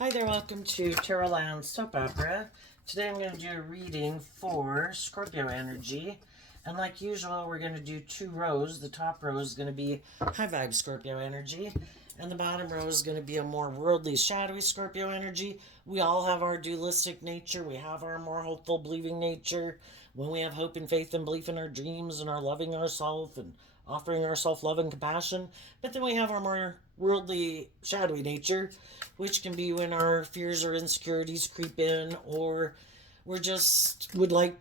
Hi there, welcome to Tarotland Soap Opera. Today I'm going to do a reading for Scorpio energy. And like usual, we're going to do two rows. The top row is going to be high vibe Scorpio energy. And the bottom row is going to be a more worldly, shadowy Scorpio energy. We all have our dualistic nature. We have our more hopeful, believing nature. When we have hope and faith and belief in our dreams and our loving ourselves and offering ourselves love and compassion. But then we have our more worldly, shadowy nature, which can be when our fears or insecurities creep in, or we're just would like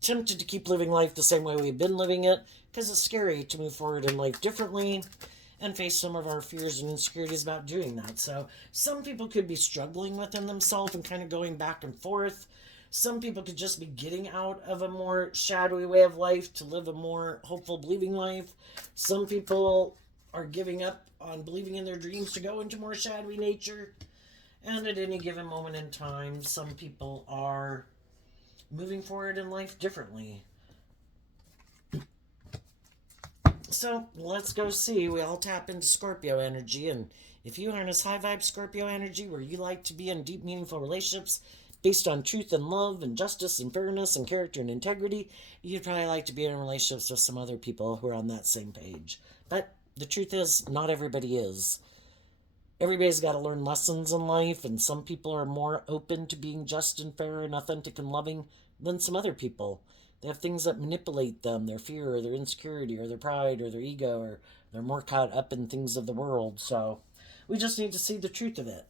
tempted to keep living life the same way we've been living it because it's scary to move forward in life differently and face some of our fears and insecurities about doing that. So some people could be struggling within themselves and kind of going back and forth. Some people could just be getting out of a more shadowy way of life to live a more hopeful, believing life. Some people are giving up on believing in their dreams to go into more shadowy nature. And at any given moment in time, some people are moving forward in life differently. So let's go see. We all tap into Scorpio energy, and if you harness high vibe Scorpio energy where you like to be in deep, meaningful relationships based on truth and love and justice and fairness and character and integrity, you'd probably like to be in relationships with some other people who are on that same page. But the truth is, not everybody is. Everybody's got to learn lessons in life, and some people are more open to being just and fair and authentic and loving than some other people. They have things that manipulate them, their fear or their insecurity or their pride or their ego, or they're more caught up in things of the world. So we just need to see the truth of it.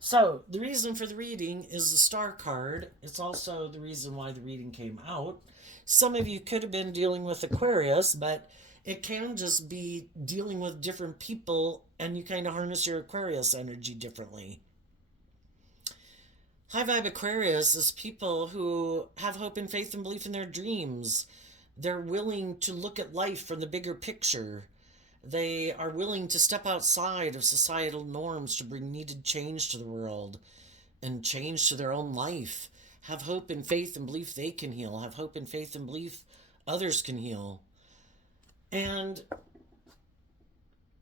So the reason for the reading is the star card. It's also the reason why the reading came out. Some of you could have been dealing with Aquarius, but it can just be dealing with different people and you kind of harness your Aquarius energy differently. High vibe Aquarius is people who have hope and faith and belief in their dreams. They're willing to look at life from the bigger picture. They are willing to step outside of societal norms to bring needed change to the world and change to their own life. Have hope and faith and belief they can heal. Have hope and faith and belief others can heal. And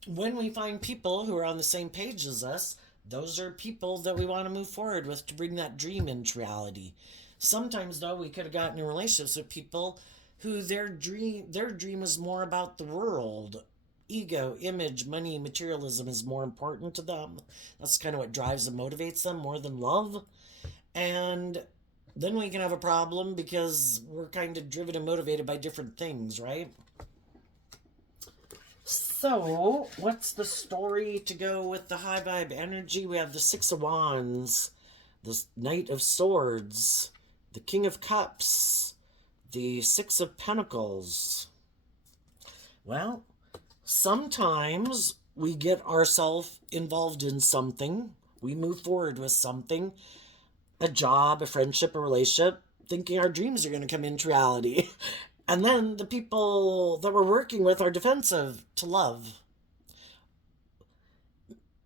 when we find people who are on the same page as us, those are people that we want to move forward with to bring that dream into reality. Sometimes, though, we could have gotten in relationships with people who their dream is more about the world. Ego, image, money, materialism is more important to them. That's kind of what drives and motivates them more than love. And then we can have a problem because we're kind of driven and motivated by different things, right? So, what's the story to go with the high vibe energy? We have the Six of Wands, the Knight of Swords, the King of Cups, the Six of Pentacles. Well, sometimes we get ourselves involved in something, we move forward with something, a job, a friendship, a relationship, thinking our dreams are going to come into reality. And then the people that we're working with are defensive to love.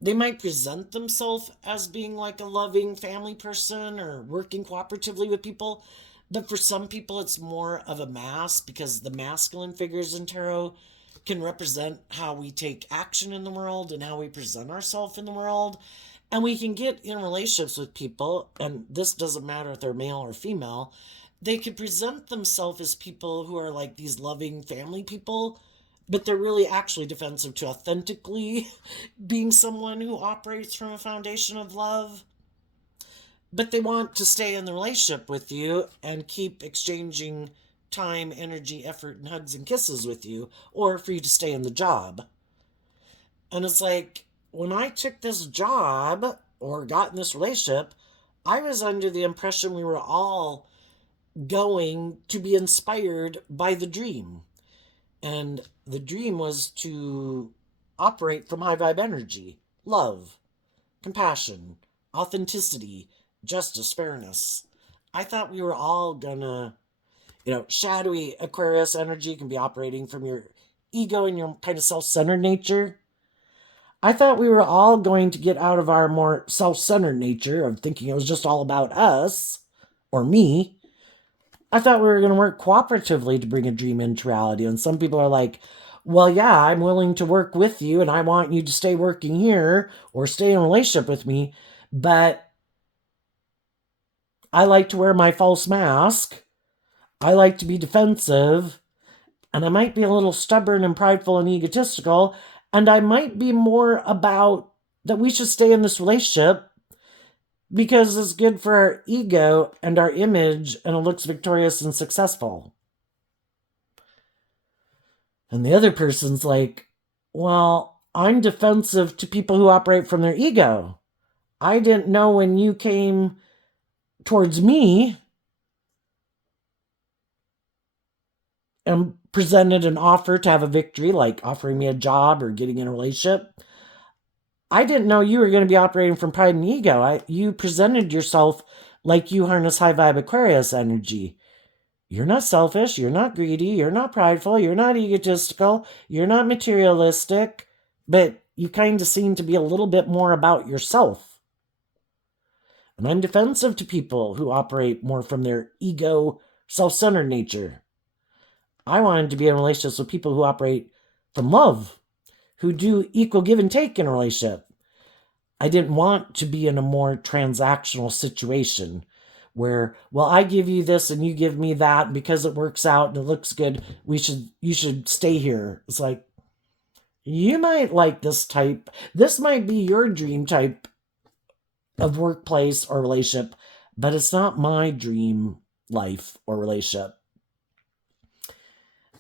They might present themselves as being like a loving family person or working cooperatively with people. But for some people, it's more of a mask because the masculine figures in tarot can represent how we take action in the world and how we present ourselves in the world. And we can get in relationships with people, and this doesn't matter if they're male or female, they could present themselves as people who are like these loving family people, but they're really actually defensive to authentically being someone who operates from a foundation of love. But they want to stay in the relationship with you and keep exchanging time, energy, effort, and hugs and kisses with you, or for you to stay in the job. And it's like, when I took this job or got in this relationship, I was under the impression we were all going to be inspired by the dream. And the dream was to operate from high vibe energy, love, compassion, authenticity, justice, fairness. I thought we were all gonna, shadowy Aquarius energy can be operating from your ego and your kind of self centered nature. I thought we were all going to get out of our more self centered nature of thinking it was just all about us or me. I thought we were going to work cooperatively to bring a dream into reality. And some people are like, well, yeah, I'm willing to work with you and I want you to stay working here or stay in a relationship with me, but I like to wear my false mask. I like to be defensive, and I might be a little stubborn and prideful and egotistical, and I might be more about that we should stay in this relationship because it's good for our ego and our image and it looks victorious and successful. And the other person's like, well, I'm defensive to people who operate from their ego. I didn't know when you came towards me and presented an offer to have a victory, like offering me a job or getting in a relationship. I didn't know you were going to be operating from pride and ego. You presented yourself like you harness high vibe Aquarius energy. You're not selfish. You're not greedy. You're not prideful. You're not egotistical. You're not materialistic. But you kind of seem to be a little bit more about yourself. And I'm defensive to people who operate more from their ego, self centered nature. I wanted to be in relationships with people who operate from love, who do equal give and take in a relationship. I didn't want to be in a more transactional situation where, well, I give you this and you give me that because it works out and it looks good. You should stay here. It's like, you might like this type. This might be your dream type of workplace or relationship, but it's not my dream life or relationship.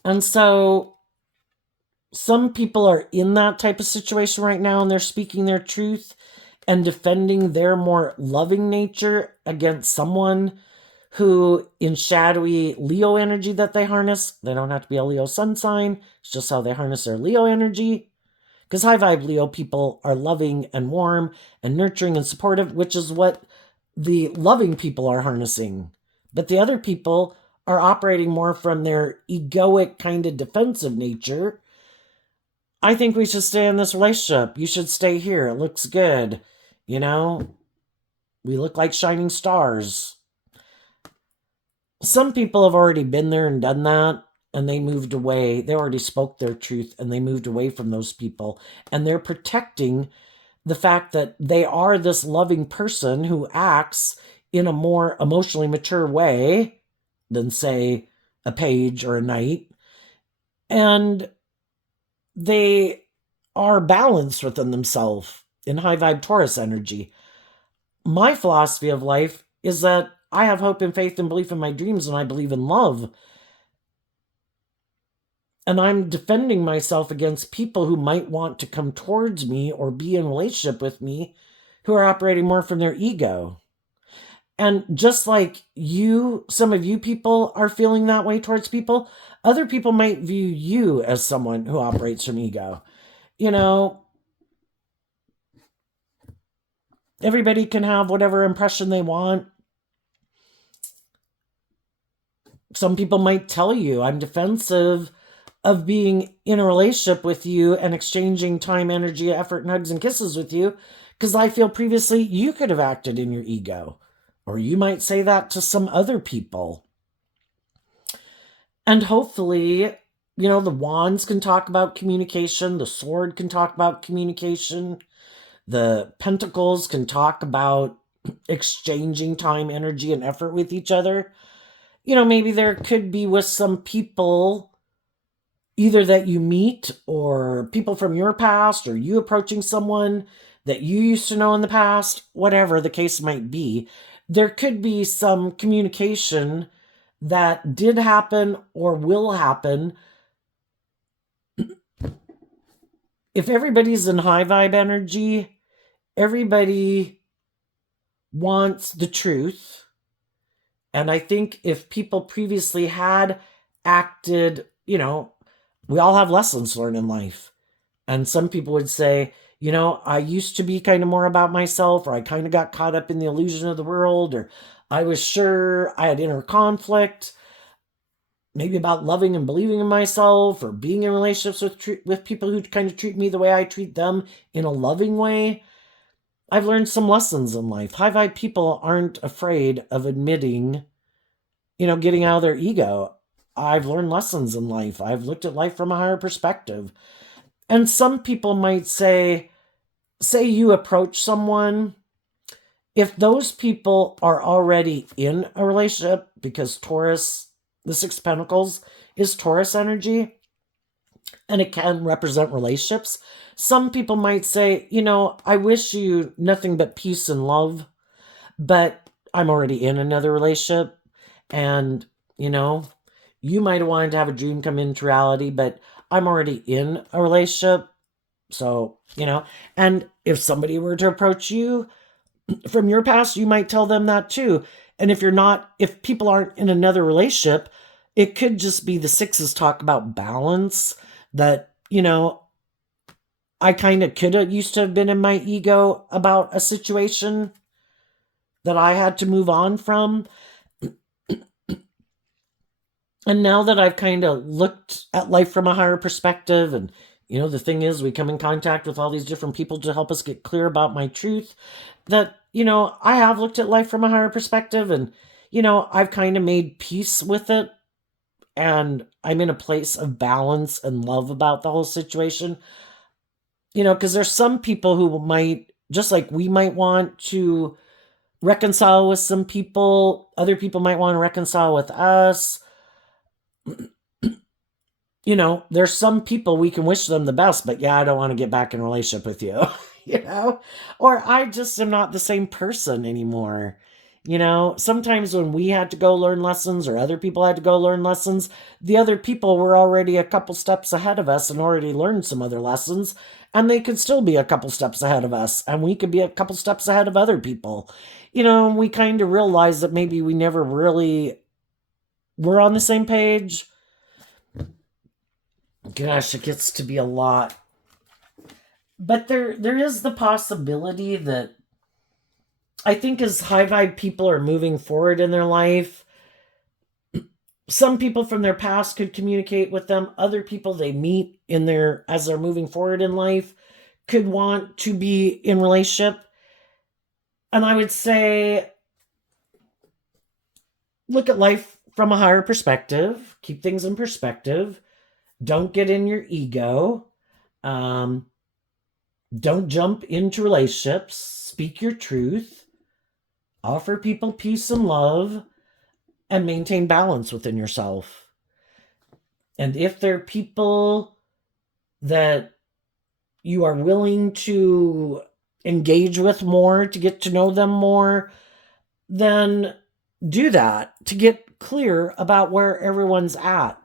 And so some people are in that type of situation right now and they're speaking their truth and defending their more loving nature against someone who, in shadowy Leo energy that they harness, they don't have to be a Leo sun sign, it's just how they harness their Leo energy. Because high vibe Leo people are loving and warm and nurturing and supportive, which is what the loving people are harnessing. But the other people are operating more from their egoic kind of defensive nature. I think we should stay in this relationship. You should stay here. It looks good. You know, we look like shining stars. Some people have already been there and done that, and they moved away. They already spoke their truth and they moved away from those people. And they're protecting the fact that they are this loving person who acts in a more emotionally mature way than, say, a Page or a Knight. And they are balanced within themselves in high vibe Taurus energy. My philosophy of life is that I have hope and faith and belief in my dreams, and I believe in love. And I'm defending myself against people who might want to come towards me or be in relationship with me who are operating more from their ego. And just like you, some of you people are feeling that way towards people, other people might view you as someone who operates from ego. You know, everybody can have whatever impression they want. Some people might tell you, I'm defensive of being in a relationship with you and exchanging time, energy, effort, and hugs and kisses with you because I feel previously you could have acted in your ego. Or you might say that to some other people. And hopefully, you know, the wands can talk about communication, the sword can talk about communication, the pentacles can talk about exchanging time, energy, and effort with each other. You know, maybe there could be with some people, either that you meet or people from your past or you approaching someone that you used to know in the past, whatever the case might be, there could be some communication that did happen or will happen. If everybody's in high vibe energy, everybody wants the truth. And I think if people previously had acted, you know, we all have lessons learned in life. And some people would say, you know, I used to be kind of more about myself, or I kind of got caught up in the illusion of the world, or I was sure I had inner conflict, maybe about loving and believing in myself, or being in relationships with people who kind of treat me the way I treat them in a loving way. I've learned some lessons in life. High vibe people aren't afraid of admitting, you know, getting out of their ego. I've learned lessons in life. I've looked at life from a higher perspective. And some people might say you approach someone, if those people are already in a relationship, because Taurus, the Six of Pentacles, is Taurus energy, and it can represent relationships. Some people might say, I wish you nothing but peace and love, but I'm already in another relationship. And, you might have wanted to have a dream come into reality, but I'm already in a relationship. So, and if somebody were to approach you from your past, you might tell them that too. And if people aren't in another relationship, it could just be the sixes talk about balance, that, I kind of could have used to have been in my ego about a situation that I had to move on from. And now that I've kind of looked at life from a higher perspective, and, the thing is, we come in contact with all these different people to help us get clear about my truth, that, I have looked at life from a higher perspective, and, I've kind of made peace with it. And I'm in a place of balance and love about the whole situation. Because there's some people who might, just like we might want to reconcile with some people, other people might want to reconcile with us. There's some people we can wish them the best, but yeah, I don't want to get back in a relationship with you, or I just am not the same person anymore. Sometimes when we had to go learn lessons, or other people had to go learn lessons, the other people were already a couple steps ahead of us and already learned some other lessons, and they could still be a couple steps ahead of us, and we could be a couple steps ahead of other people. We kind of realized that maybe we never really were on the same page. Gosh, it gets to be a lot. But there is the possibility that, I think, as high vibe people are moving forward in their life, some people from their past could communicate with them. Other people they meet as they're moving forward in life could want to be in relationship. And I would say, look at life from a higher perspective. Keep things in perspective. Don't get in your ego. Don't jump into relationships. Speak your truth. Offer people peace and love, and maintain balance within yourself. And if there are people that you are willing to engage with more, to get to know them more, then do that, to get clear about where everyone's at.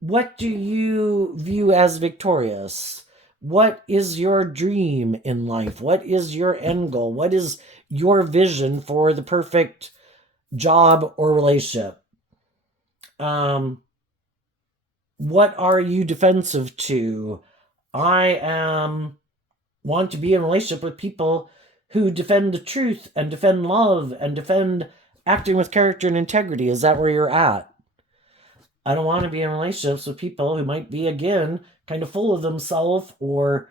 What do you view as victorious? What is your dream in life? What is your end goal? What is your vision for the perfect job or relationship? What are you defensive to? I want to be in a relationship with people who defend the truth and defend love and defend acting with character and integrity. Is that where you're at? I don't want to be in relationships with people who might be, again, kind of full of themselves, or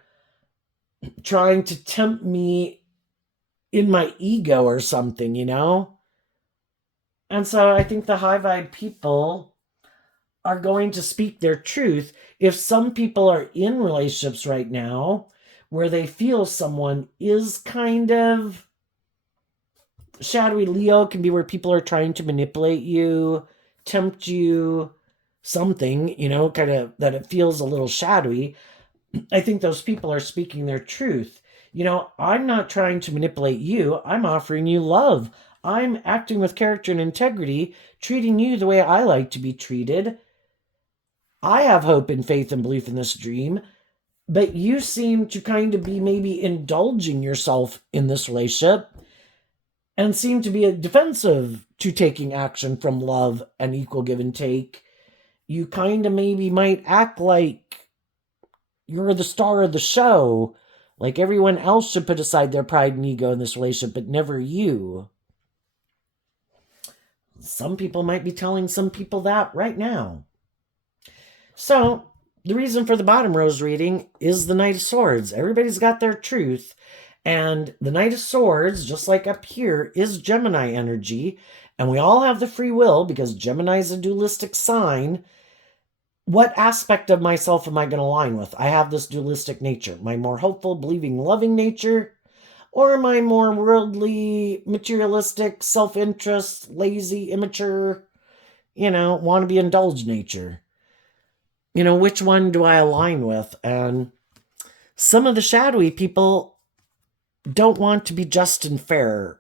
trying to tempt me in my ego or something, And so I think the high vibe people are going to speak their truth. If some people are in relationships right now where they feel someone is kind of shadowy, Leo can be where people are trying to manipulate you, tempt you, something, kind of that it feels a little shadowy. I think those people are speaking their truth. I'm not trying to manipulate you. I'm offering you love. I'm acting with character and integrity, treating you the way I like to be treated. I have hope and faith and belief in this dream, but you seem to kind of be maybe indulging yourself in this relationship and seem to be defensive to taking action from love and equal give and take. You kind of maybe might act like you're the star of the show, like everyone else should put aside their pride and ego in this relationship, but never you. Some people might be telling some people that right now. So, the reason for the bottom rose reading is the Knight of Swords. Everybody's got their truth. And the Knight of Swords, just like up here, is Gemini energy. And we all have the free will, because Gemini is a dualistic sign. what aspect of myself am I going to align with? I have this dualistic nature. My more hopeful, believing, loving nature, or am I more worldly, materialistic, self-interest, lazy, immature, want to be indulged nature? Which one do I align with? And some of the shadowy people don't want to be just and fair.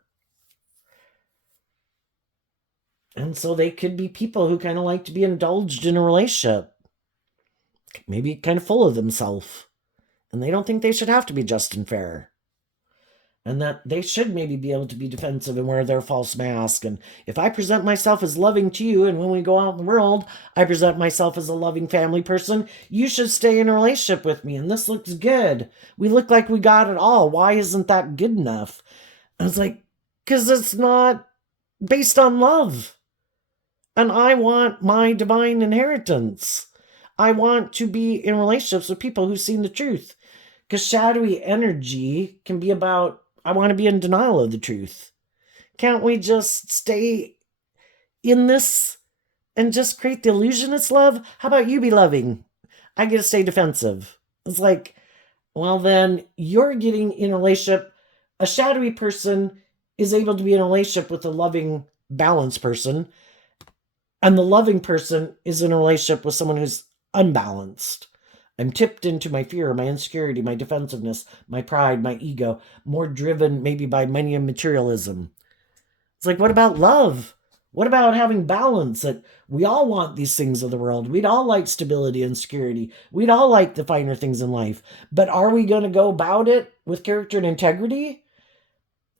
And so they could be people who kind of like to be indulged in a relationship. Maybe kind of full of themselves. And they don't think they should have to be just and fair. And that they should maybe be able to be defensive and wear their false mask. And if I present myself as loving to you, and when we go out in the world, I present myself as a loving family person, you should stay in a relationship with me. And this looks good. We look like we got it all. Why isn't that good enough? I was like, because it's not based on love. And I want my divine inheritance. I want to be in relationships with people who've seen the truth. Because shadowy energy can be about, I want to be in denial of the truth. Can't we just stay in this and just create the illusion it's love? How about you be loving? I get to stay defensive. It's like, well, then you're getting in a relationship. A shadowy person is able to be in a relationship with a loving, balanced person. And the loving person is in a relationship with someone who's unbalanced. I'm tipped into my fear, my insecurity, my defensiveness, my pride, my ego, more driven maybe by money and materialism. It's like, what about love? What about having balance? That we all want these things of the world. We'd all like stability and security. We'd all like the finer things in life. But are we going to go about it with character and integrity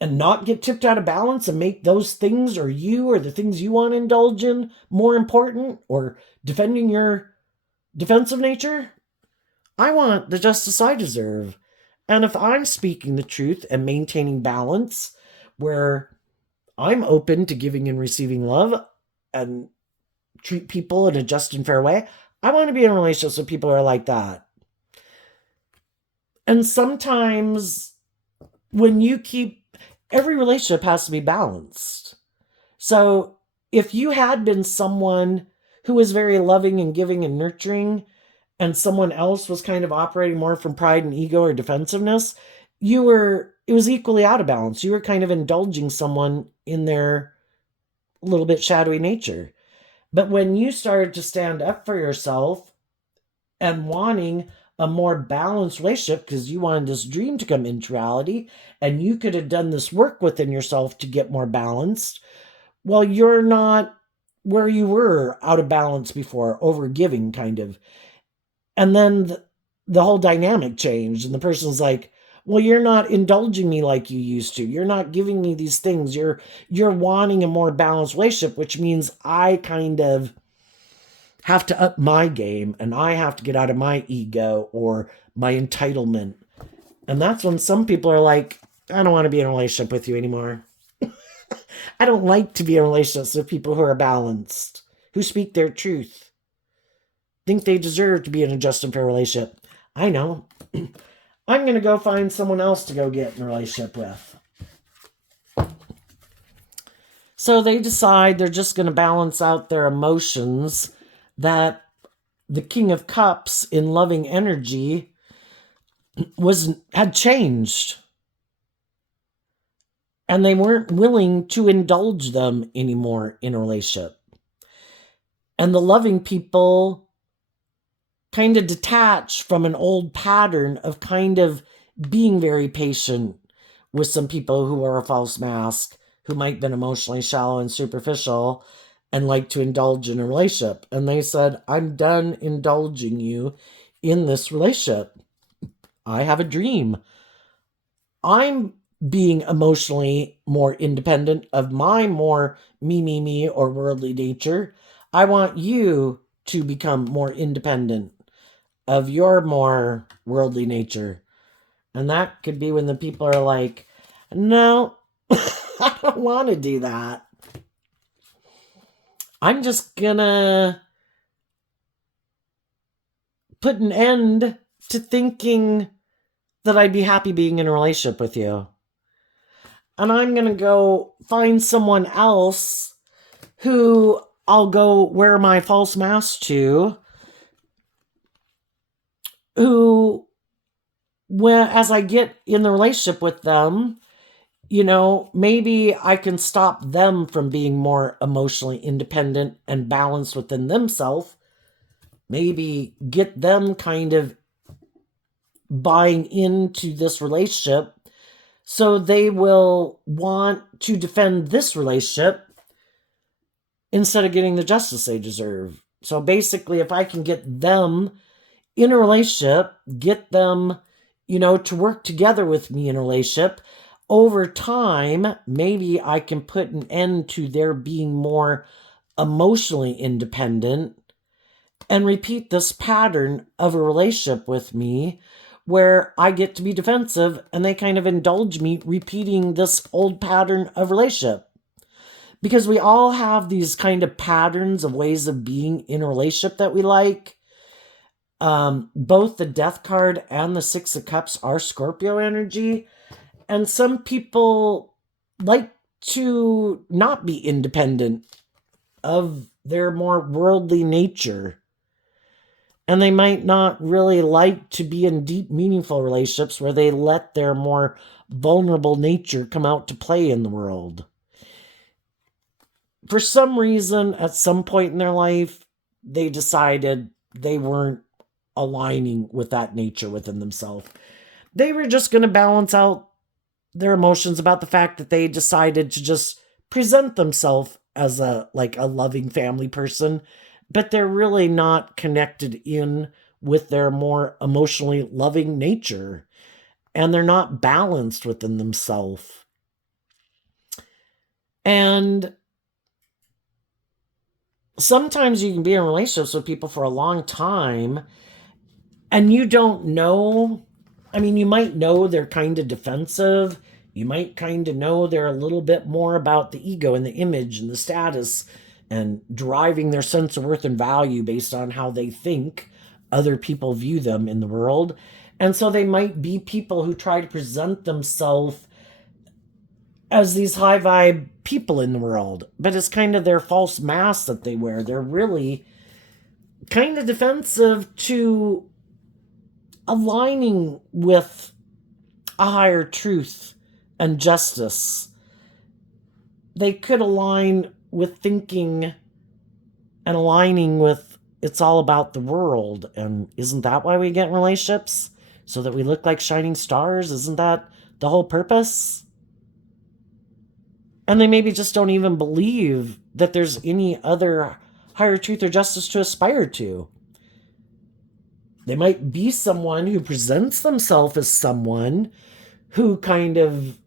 and not get tipped out of balance and make those things or you or the things you want to indulge in more important, or defending your defensive nature? I want the justice I deserve. And if I'm speaking the truth and maintaining balance, where I'm open to giving and receiving love and treat people in a just and fair way, I want to be in relationships with people who are like that. And sometimes when you keep, every relationship has to be balanced. So if you had been someone who was very loving and giving and nurturing, and someone else was kind of operating more from pride and ego or defensiveness, it was equally out of balance. You were kind of indulging someone in their little bit shadowy nature. But when you started to stand up for yourself and wanting a more balanced relationship, because you wanted this dream to come into reality, and you could have done this work within yourself to get more balanced, well, you're not where you were out of balance before, over giving kind of. And then the whole dynamic changed, and the person's like, well, you're not indulging me like you used to. You're not giving me these things. You're wanting a more balanced relationship, which means I kind of have to up my game, and I have to get out of my ego or my entitlement. And that's when some people are like, I don't want to be in a relationship with you anymore. I don't like to be in relationships with people who are balanced, who speak their truth, think they deserve to be in a just and fair relationship. I know. I'm going to go find someone else to go get in a relationship with. So they decide they're just going to balance out their emotions, that the King of Cups in loving energy had changed. And they weren't willing to indulge them anymore in a relationship. And the loving people kind of detach from an old pattern of kind of being very patient with some people who wear a false mask, who might have been emotionally shallow and superficial and like to indulge in a relationship. And they said, I'm done indulging you in this relationship. I have a dream. I'm being emotionally more independent of my more me, or worldly nature. I want you to become more independent of your more worldly nature. And that could be when the people are like, no, I don't want to do that. I'm just gonna put an end to thinking that I'd be happy being in a relationship with you. And I'm gonna go find someone else who I'll go wear my false mask to who, when as I get in the relationship with them, maybe I can stop them from being more emotionally independent and balanced within themselves. Maybe get them kind of buying into this relationship so they will want to defend this relationship instead of getting the justice they deserve. So basically, if I can get them in a relationship, get them, to work together with me in a relationship, over time, maybe I can put an end to their being more emotionally independent and repeat this pattern of a relationship with me where I get to be defensive and they kind of indulge me repeating this old pattern of relationship. Because we all have these kind of patterns of ways of being in a relationship that we like. Both the Death card and the Six of Cups are Scorpio energy. And some people like to not be independent of their more worldly nature. And they might not really like to be in deep, meaningful relationships where they let their more vulnerable nature come out to play in the world. For some reason, at some point in their life, they decided they weren't aligning with that nature within themselves. They were just going to balance out their emotions about the fact that they decided to just present themselves as a loving family person, but they're really not connected in with their more emotionally loving nature, and they're not balanced within themselves. And sometimes you can be in relationships with people for a long time and you don't know. I mean, you might know they're kind of defensive. You might kind of know they're a little bit more about the ego and the image and the status and deriving their sense of worth and value based on how they think other people view them in the world. And so they might be people who try to present themselves as these high vibe people in the world, but it's kind of their false mask that they wear. They're really kind of defensive to aligning with a higher truth and justice. They could align with thinking and aligning with it's all about the world. And isn't that why we get in relationships? So that we look like shining stars? Isn't that the whole purpose? And they maybe just don't even believe that there's any other higher truth or justice to aspire to. They might be someone who presents themselves as someone who kind of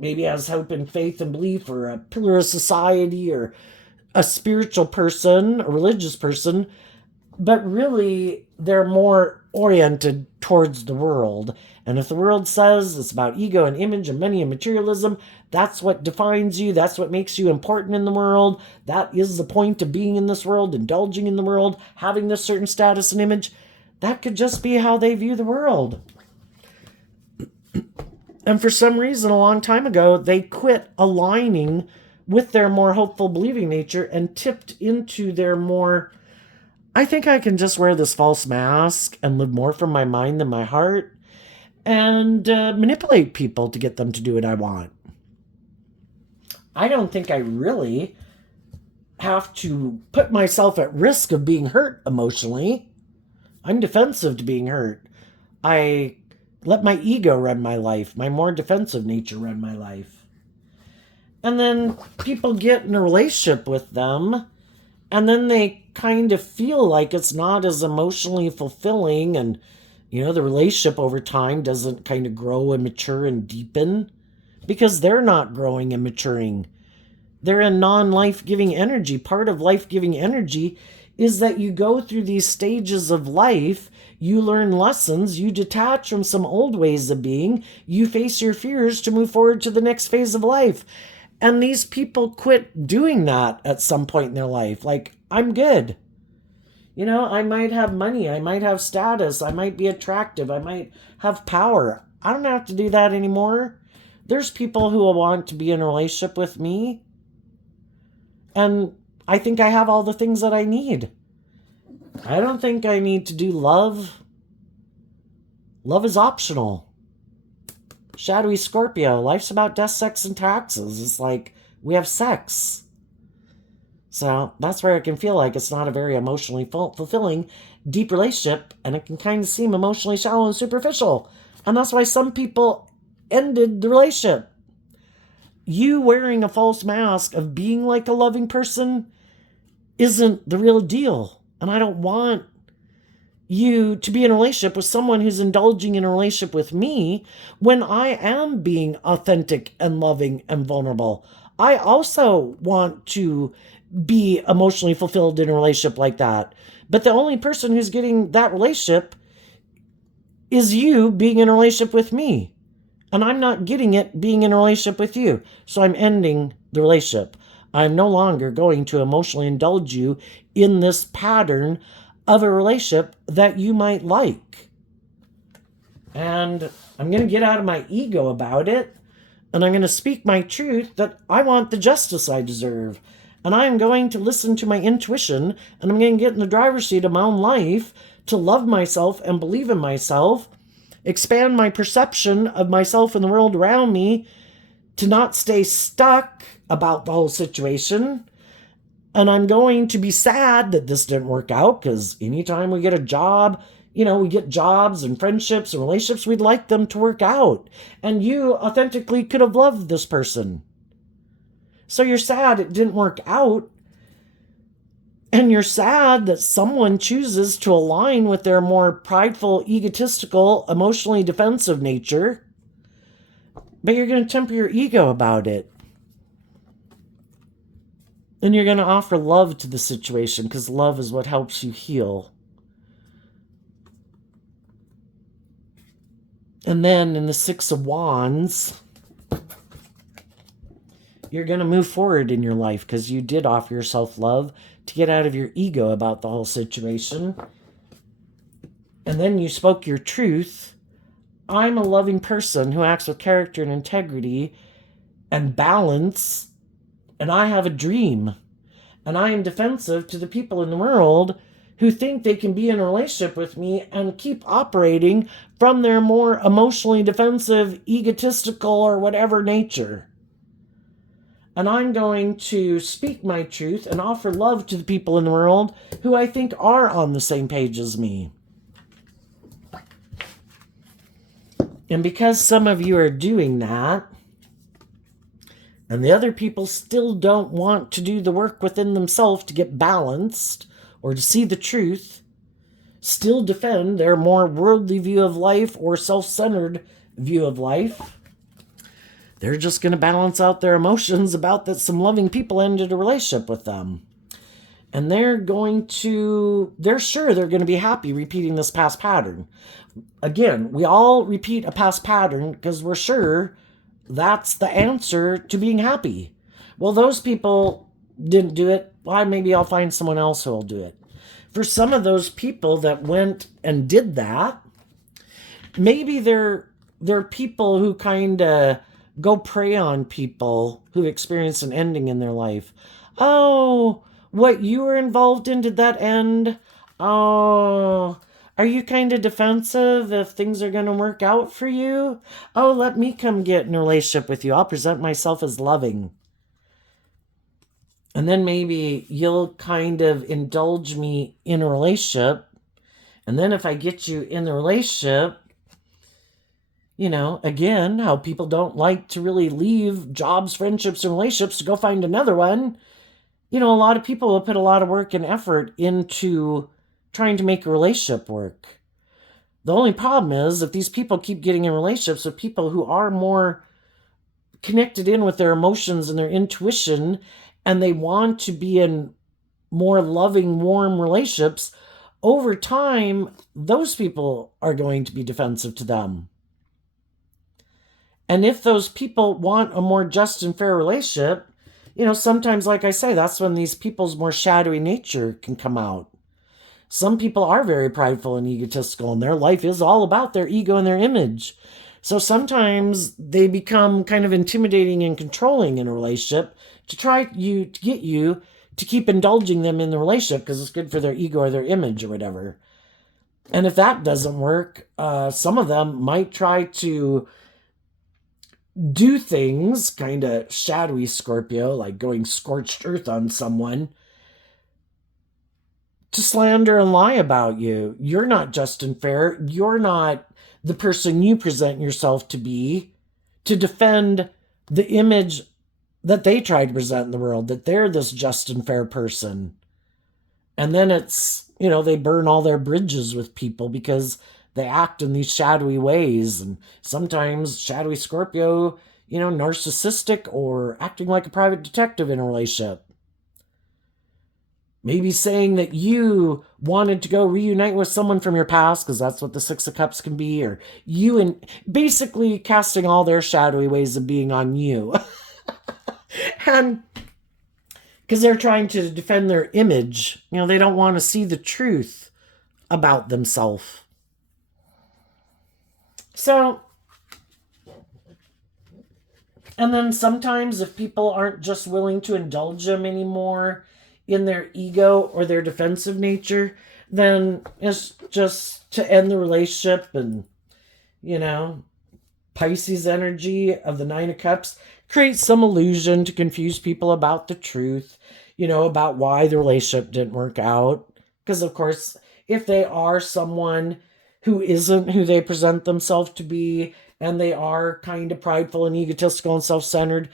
maybe has hope and faith and belief, or a pillar of society, or a spiritual person, a religious person, but really they're more oriented towards the world. And if the world says it's about ego and image and money and materialism, that's what defines you, that's what makes you important in the world, that is the point of being in this world, indulging in the world, having this certain status and image, that could just be how they view the world. And for some reason, a long time ago, they quit aligning with their more hopeful, believing nature and tipped into their more, I think I can just wear this false mask and live more from my mind than my heart, and manipulate people to get them to do what I want. I don't think I really have to put myself at risk of being hurt emotionally. I'm defensive to being hurt. I let my ego run my life, my more defensive nature run my life. And then people get in a relationship with them, and then they kind of feel like it's not as emotionally fulfilling, and the relationship over time doesn't kind of grow and mature and deepen because they're not growing and maturing. They're in non-life-giving energy. Part of life-giving energy is that you go through these stages of life, you learn lessons, you detach from some old ways of being, you face your fears to move forward to the next phase of life. And these people quit doing that at some point in their life. Like, I'm good. I might have money, I might have status, I might be attractive, I might have power. I don't have to do that anymore. There's people who will want to be in a relationship with me, and I think I have all the things that I need. I don't think I need to do love. Love is optional. Shadowy Scorpio, life's about death, sex, and taxes. It's like we have sex. So that's where it can feel like it's not a very emotionally fulfilling, deep relationship, and it can kind of seem emotionally shallow and superficial. And that's why some people ended the relationship. You wearing a false mask of being like a loving person isn't the real deal. And I don't want you to be in a relationship with someone who's indulging in a relationship with me when I am being authentic and loving and vulnerable. I also want to be emotionally fulfilled in a relationship like that. But the only person who's getting that relationship is you being in a relationship with me. And I'm not getting it being in a relationship with you. So I'm ending the relationship. I'm no longer going to emotionally indulge you in this pattern of a relationship that you might like. And I'm going to get out of my ego about it. And I'm going to speak my truth that I want the justice I deserve. And I am going to listen to my intuition. And I'm going to get in the driver's seat of my own life to love myself and believe in myself. Expand my perception of myself and the world around me to not stay stuck about the whole situation. And I'm going to be sad that this didn't work out, because anytime we get a job, we get jobs and friendships and relationships, we'd like them to work out. And you authentically could have loved this person. So you're sad it didn't work out. And you're sad that someone chooses to align with their more prideful, egotistical, emotionally defensive nature. But you're going to temper your ego about it. And you're going to offer love to the situation, because love is what helps you heal. And then in the Six of Wands, you're going to move forward in your life because you did offer yourself love to get out of your ego about the whole situation. And then you spoke your truth. I'm a loving person who acts with character and integrity and balance, and I have a dream. And I am defensive to the people in the world who think they can be in a relationship with me and keep operating from their more emotionally defensive, egotistical, or whatever nature. And I'm going to speak my truth and offer love to the people in the world who I think are on the same page as me. And because some of you are doing that, and the other people still don't want to do the work within themselves to get balanced or to see the truth, still defend their more worldly view of life or self-centered view of life, they're just going to balance out their emotions about that some loving people ended a relationship with them. And they're sure they're going to be happy repeating this past pattern. Again, we all repeat a past pattern because we're sure that's the answer to being happy. Well, those people didn't do it. Well, maybe I'll find someone else who will do it. For some of those people that went and did that, maybe they're people who kind of go prey on people who've experienced an ending in their life. Oh, what you were involved in, did that end? Oh, are you kind of defensive if things are going to work out for you? Oh, let me come get in a relationship with you. I'll present myself as loving. And then maybe you'll kind of indulge me in a relationship. And then if I get you in the relationship, again, how people don't like to really leave jobs, friendships, and relationships to go find another one. A lot of people will put a lot of work and effort into trying to make a relationship work. The only problem is if these people keep getting in relationships with people who are more connected in with their emotions and their intuition, and they want to be in more loving, warm relationships, over time, those people are going to be defensive to them. And if those people want a more just and fair relationship, sometimes, like I say, that's when these people's more shadowy nature can come out. Some people are very prideful and egotistical, and their life is all about their ego and their image. So sometimes they become kind of intimidating and controlling in a relationship to get you to keep indulging them in the relationship because it's good for their ego or their image or whatever. And if that doesn't work, some of them might try to do things kind of shadowy Scorpio, like going scorched earth on someone to slander and lie about you. You're not just and fair. You're not the person you present yourself to be, to defend the image that they try to present in the world, that they're this just and fair person. And then it's, they burn all their bridges with people because they act in these shadowy ways. And sometimes shadowy Scorpio, narcissistic or acting like a private detective in a relationship. Maybe saying that you wanted to go reunite with someone from your past because that's what the Six of Cups can be, or you, and basically casting all their shadowy ways of being on you. And because they're trying to defend their image, they don't want to see the truth about themselves. So, and then sometimes if people aren't just willing to indulge them anymore in their ego or their defensive nature, then it's just to end the relationship. And, Pisces energy of the Nine of Cups creates some illusion to confuse people about the truth, about why the relationship didn't work out. Because, of course, if they are someone who isn't who they present themselves to be, and they are kind of prideful and egotistical and self centered,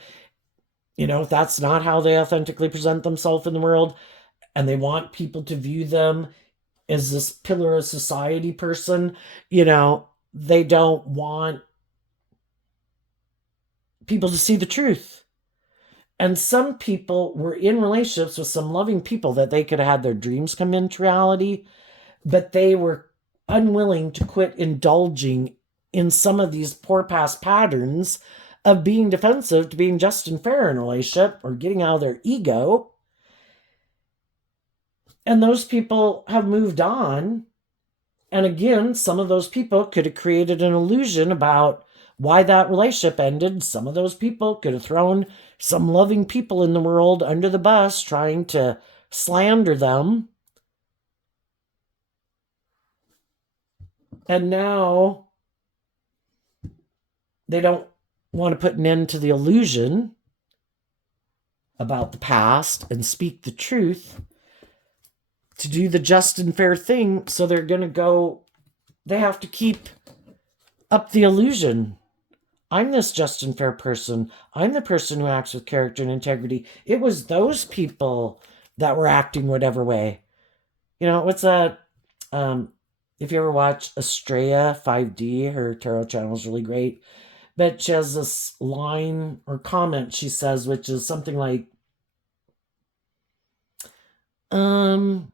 if that's not how they authentically present themselves in the world, and they want people to view them as this pillar of society person, they don't want people to see the truth. And some people were in relationships with some loving people that they could have had their dreams come into reality, but they were unwilling to quit indulging in some of these poor past patterns of being defensive to being just and fair in a relationship or getting out of their ego. And those people have moved on. And again, some of those people could have created an illusion about why that relationship ended. Some of those people could have thrown some loving people in the world under the bus, trying to slander them. And now they don't want to put an end to the illusion about the past and speak the truth to do the just and fair thing. So they're going to go, they have to keep up the illusion. I'm this just and fair person. I'm the person who acts with character and integrity. It was those people that were acting whatever way. What's that? If you ever watch Estrella 5D, her tarot channel is really great. But she has this line or comment she says, which is something like, the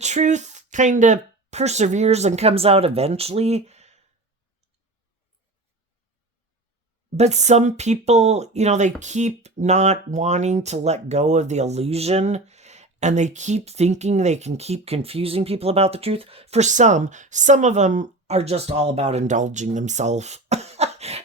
truth kind of perseveres and comes out eventually. But some people, they keep not wanting to let go of the illusion, and they keep thinking they can keep confusing people about the truth. For some of them are just all about indulging themselves.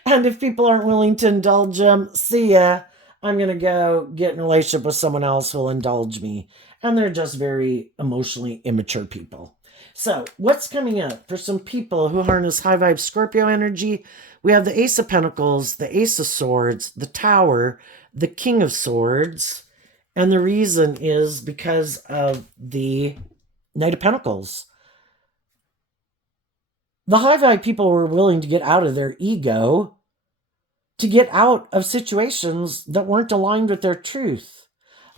And if people aren't willing to indulge them, see ya. I'm going to go get in a relationship with someone else who'll indulge me. And they're just very emotionally immature people. So, what's coming up for some people who harness high vibe Scorpio energy? We have the Ace of Pentacles, the Ace of Swords, the Tower, the King of Swords. And the reason is because of the Knight of Pentacles. The high vibe people were willing to get out of their ego, to get out of situations that weren't aligned with their truth.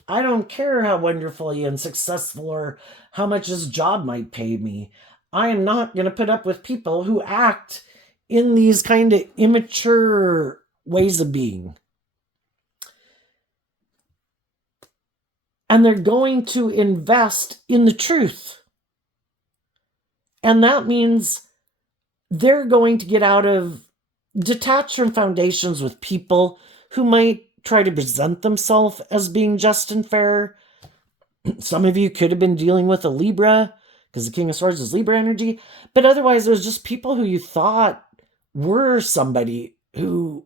I don't care how wonderfully and successful or how much his job might pay me. I am not going to put up with people who act in these kind of immature ways of being. And they're going to invest in the truth. And that means they're going to get out of, detach from foundations with people who might try to present themselves as being just and fair. Some of you could have been dealing with a Libra, because the King of Swords is Libra energy. But otherwise, it was just people who you thought were somebody who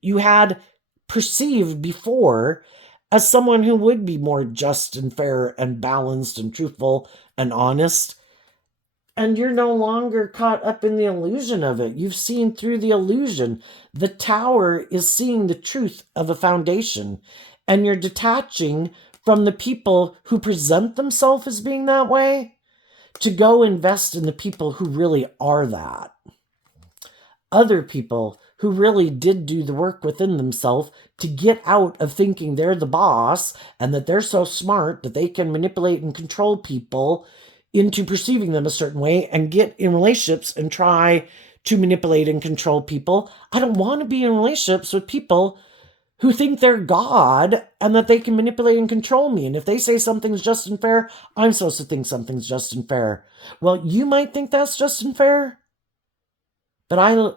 you had perceived before as someone who would be more just and fair and balanced and truthful and honest. And you're no longer caught up in the illusion of it. You've seen through the illusion. The tower is seeing the truth of a foundation, and you're detaching from the people who present themselves as being that way to go invest in the people who really are that. Other people who really did do the work within themselves to get out of thinking they're the boss and that they're so smart that they can manipulate and control people into perceiving them a certain way and get in relationships and try to manipulate and control people. I don't want to be in relationships with people who think they're God and that they can manipulate and control me. And if they say something's just and fair, I'm supposed to think something's just and fair. Well, you might think that's just and fair, but I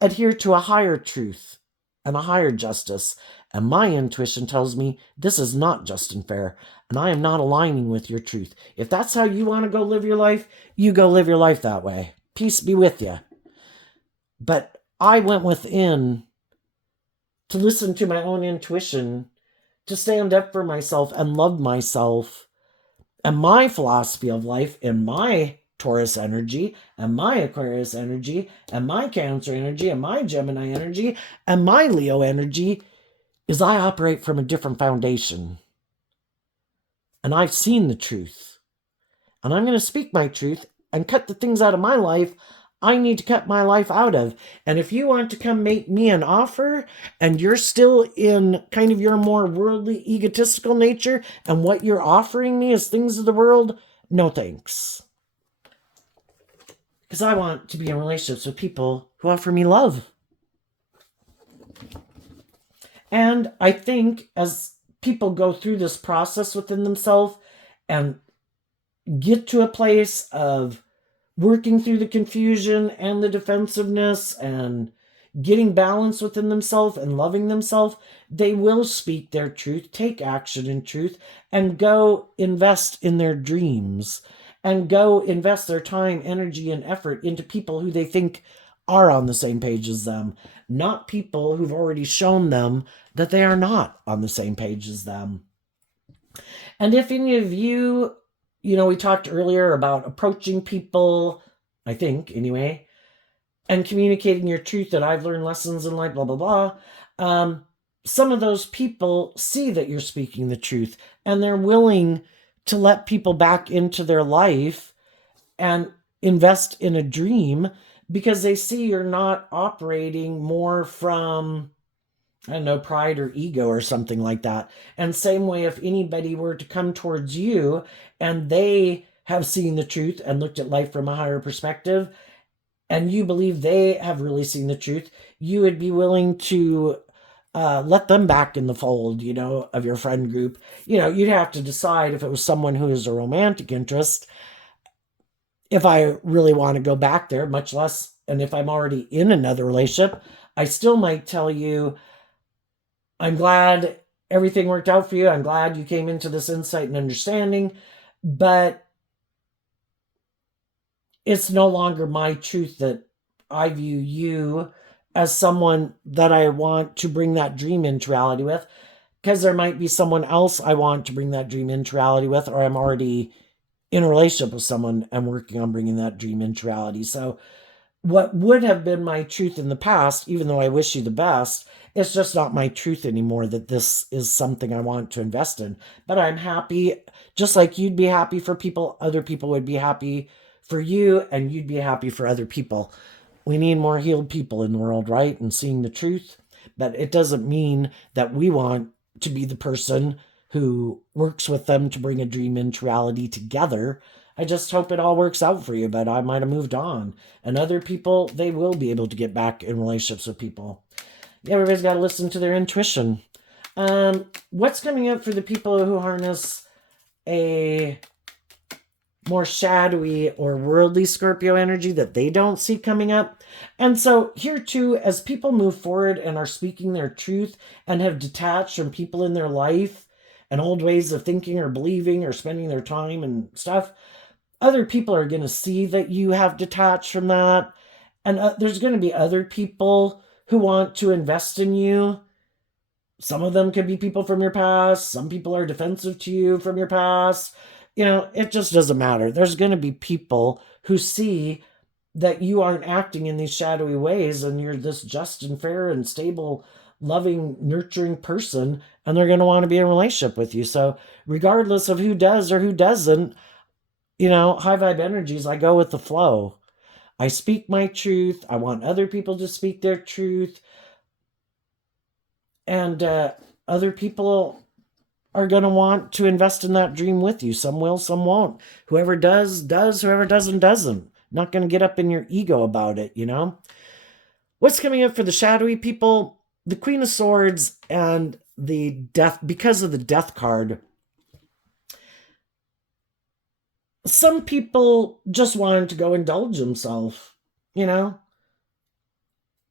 adhere to a higher truth and a higher justice. And my intuition tells me this is not just and fair, and I am not aligning with your truth. If that's how you want to go live your life, you go live your life that way. Peace be with you. But I went within to listen to my own intuition, to stand up for myself and love myself and my philosophy of life in my Taurus energy and my Aquarius energy and my Cancer energy and my Gemini energy and my Leo energy is I operate from a different foundation. And I've seen the truth. And I'm going to speak my truth and cut the things out of my life I need to cut my life out of. And if you want to come make me an offer and you're still in kind of your more worldly, egotistical nature and what you're offering me is things of the world, no thanks. Because I want to be in relationships with people who offer me love. And I think as people go through this process within themselves and get to a place of working through the confusion and the defensiveness and getting balance within themselves and loving themselves, they will speak their truth, take action in truth, and go invest in their dreams and go invest their time, energy, and effort into people who they think are on the same page as them, not people who've already shown them that they are not on the same page as them. And if any of you, we talked earlier about approaching people, I think, anyway, and communicating your truth, that I've learned lessons in life, blah, blah, blah. Some of those people see that you're speaking the truth, and they're willing to let people back into their life and invest in a dream because they see you're not operating more from, I don't know, pride or ego or something like that. And same way, if anybody were to come towards you and they have seen the truth and looked at life from a higher perspective, and you believe they have really seen the truth, you would be willing to let them back in the fold, of your friend group. You'd have to decide if it was someone who is a romantic interest, if I really want to go back there, much less, and if I'm already in another relationship, I still might tell you, I'm glad everything worked out for you. I'm glad you came into this insight and understanding, but it's no longer my truth that I view you as someone that I want to bring that dream into reality with, because there might be someone else I want to bring that dream into reality with, or I'm already in a relationship with someone and working on bringing that dream into reality. So what would have been my truth in the past, even though I wish you the best, it's just not my truth anymore that this is something I want to invest in. But I'm happy, just like you'd be happy for people, other people would be happy for you, and you'd be happy for other people. We need more healed people in the world, right? And seeing the truth. But it doesn't mean that we want to be the person who works with them to bring a dream into reality together. I just hope it all works out for you, but I might have moved on. And other people, they will be able to get back in relationships with people. Everybody's got to listen to their intuition. What's coming up for the people who harness a more shadowy or worldly Scorpio energy that they don't see coming up? And so here too, as people move forward and are speaking their truth and have detached from people in their life and old ways of thinking or believing or spending their time and stuff, other people are going to see that you have detached from that. And there's going to be other people who want to invest in you. Some of them could be people from your past. Some people are defensive to you from your past. it just doesn't matter. There's going to be people who see that you aren't acting in these shadowy ways and you're this just and fair and stable, loving, nurturing person, and they're going to want to be in a relationship with you. So, regardless of who does or who doesn't, high vibe energies, I go with the flow. I speak my truth. I want other people to speak their truth. And other people are going to want to invest in that dream with you. Some will, some won't. Whoever does, does. Whoever doesn't, doesn't. Not going to get up in your ego about it, What's coming up for the shadowy people? The Queen of Swords and the Death, because of the Death card. Some people just wanted to go indulge themselves,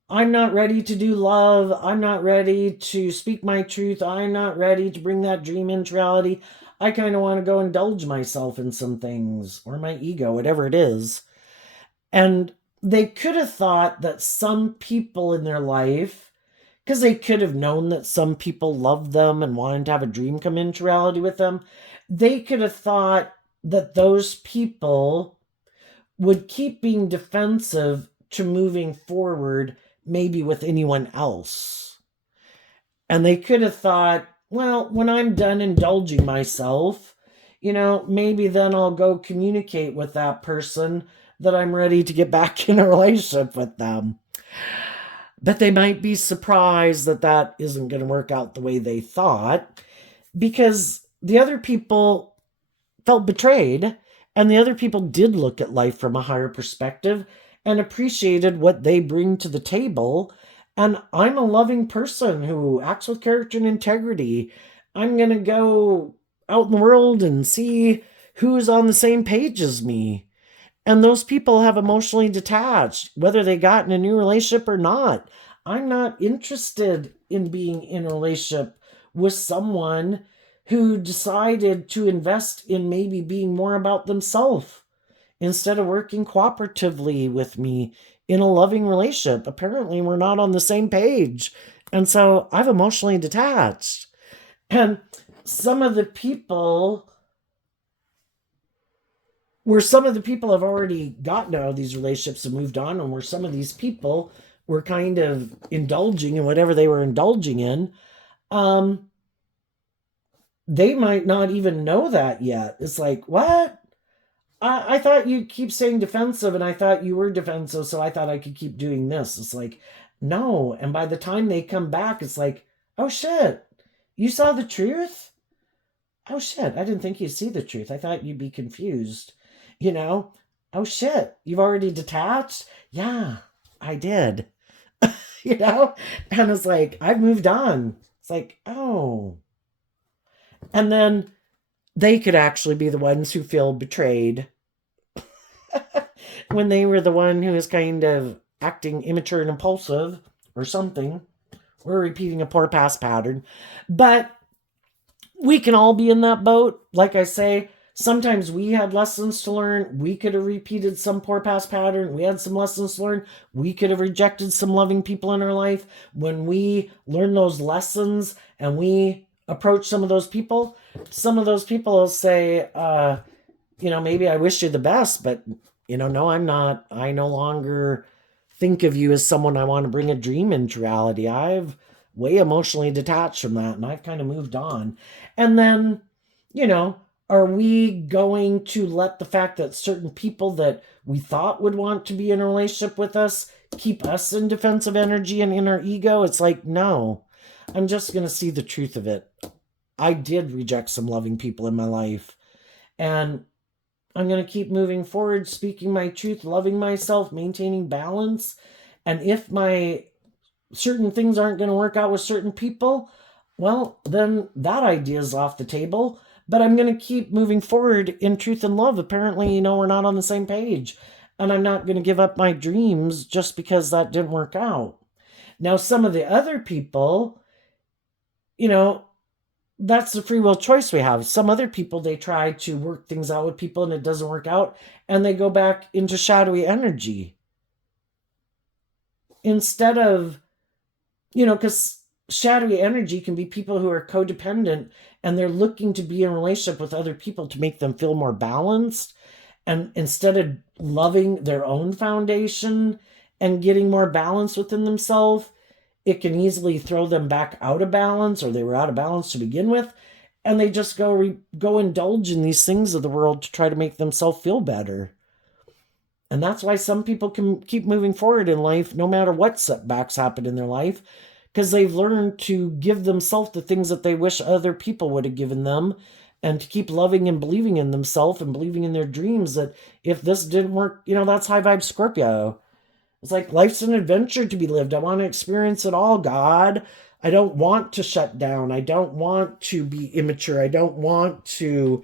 I'm not ready to do love. I'm not ready to speak my truth. I'm not ready to bring that dream into reality. I kind of want to go indulge myself in some things, or my ego, whatever it is. And they could have thought that some people in their life, because they could have known that some people loved them and wanted to have a dream come into reality with them, they could have thought that those people would keep being defensive to moving forward, maybe with anyone else. And they could have thought, well, when I'm done indulging myself, maybe then I'll go communicate with that person that I'm ready to get back in a relationship with them. But they might be surprised that that isn't going to work out the way they thought, because the other people felt betrayed, and the other people did look at life from a higher perspective and appreciated what they bring to the table. And I'm a loving person who acts with character and integrity. I'm going to go out in the world and see who's on the same page as me. And those people have emotionally detached, whether they got in a new relationship or not. I'm not interested in being in a relationship with someone who decided to invest in maybe being more about themselves instead of working cooperatively with me in a loving relationship. Apparently, we're not on the same page. And so I've emotionally detached. And some of the people have already gotten out of these relationships and moved on, and where some of these people were kind of indulging in whatever they were indulging in, they might not even know that yet. It's like, what? I thought you keep saying defensive, and I thought you were defensive, so I thought I could keep doing this. It's like, no. And by the time they come back, it's like, oh shit, you saw the truth? Oh shit, I didn't think you'd see the truth. I thought you'd be confused. Oh shit, you've already detached? Yeah, I did. And it's like, I've moved on. It's like, oh. And then they could actually be the ones who feel betrayed when they were the one who is kind of acting immature and impulsive or something, or repeating a poor past pattern. But we can all be in that boat. Like I say, sometimes we had lessons to learn. We could have repeated some poor past pattern. We had some lessons to learn. We could have rejected some loving people in our life. When we learn those lessons and we approach some of those people will say, maybe I wish you the best, but, no, I'm not. I no longer think of you as someone I want to bring a dream into reality. I've way emotionally detached from that, and I've kind of moved on. And then, are we going to let the fact that certain people that we thought would want to be in a relationship with us keep us in defensive energy and in our ego? It's like, no, I'm just going to see the truth of it. I did reject some loving people in my life, and I'm going to keep moving forward, speaking my truth, loving myself, maintaining balance. And if my certain things aren't going to work out with certain people, well, then that idea is off the table. But I'm going to keep moving forward in truth and love. Apparently, we're not on the same page. And I'm not going to give up my dreams just because that didn't work out. Now, some of the other people, that's the free will choice we have. Some other people, they try to work things out with people and it doesn't work out, and they go back into shadowy energy. Instead of, because shadowy energy can be people who are codependent and they're looking to be in relationship with other people to make them feel more balanced. And instead of loving their own foundation and getting more balance within themselves, it can easily throw them back out of balance, or they were out of balance to begin with, and they just go indulge in these things of the world to try to make themselves feel better. And that's why some people can keep moving forward in life no matter what setbacks happen in their life, because they've learned to give themselves the things that they wish other people would have given them, and to keep loving and believing in themselves and believing in their dreams, that if this didn't work, that's high vibe Scorpio. It's like life's an adventure to be lived. I want to experience it all, God. I don't want to shut down. I don't want to be immature. I want to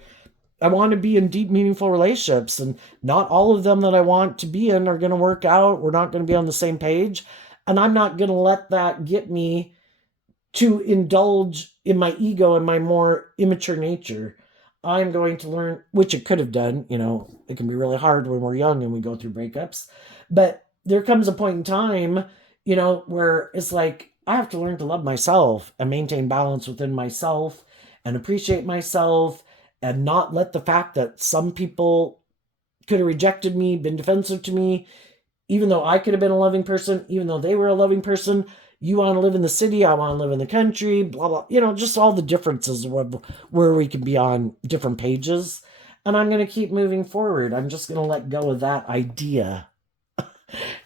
be in deep, meaningful relationships, and not all of them that I want to be in are going to work out. We're not going to be on the same page. And I'm not going to let that get me to indulge in my ego and my more immature nature. I'm going to learn, which it could have done. It can be really hard when we're young and we go through breakups. But there comes a point in time, where it's like, I have to learn to love myself and maintain balance within myself and appreciate myself, and not let the fact that some people could have rejected me, been defensive to me, even though I could have been a loving person, even though they were a loving person. You want to live in the city, I want to live in the country, blah, blah. Just all the differences where we can be on different pages. And I'm going to keep moving forward. I'm just going to let go of that idea.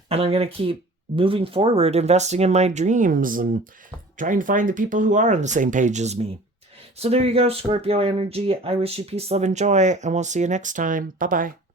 And I'm going to keep moving forward, investing in my dreams and trying to find the people who are on the same page as me. So there you go, Scorpio energy. I wish you peace, love, and joy, and we'll see you next time. Bye-bye.